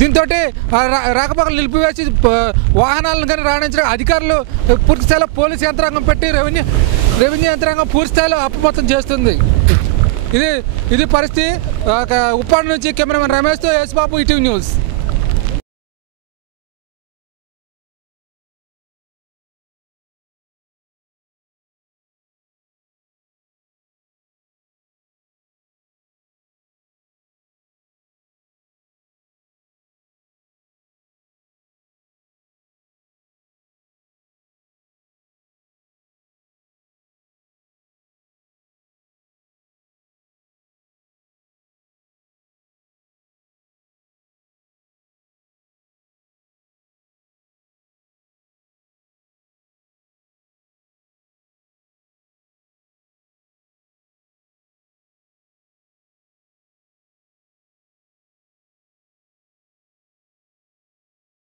దీంతో రాకపోకలు నిలిపివేసి వాహనాలను కానీ రాణించడం అధికారులు పూర్తి స్థాయిలో పోలీసు యంత్రాంగం పెట్టి రెవెన్యూ యంత్రాంగం పూర్తి స్థాయిలో అప్రమత్తం చేస్తుంది. ఇది పరిస్థితి. ఉప్పాడ నుంచి కెమెరామెన్ రమేష్తో యేసుబాబు, ఈటీవీ న్యూస్.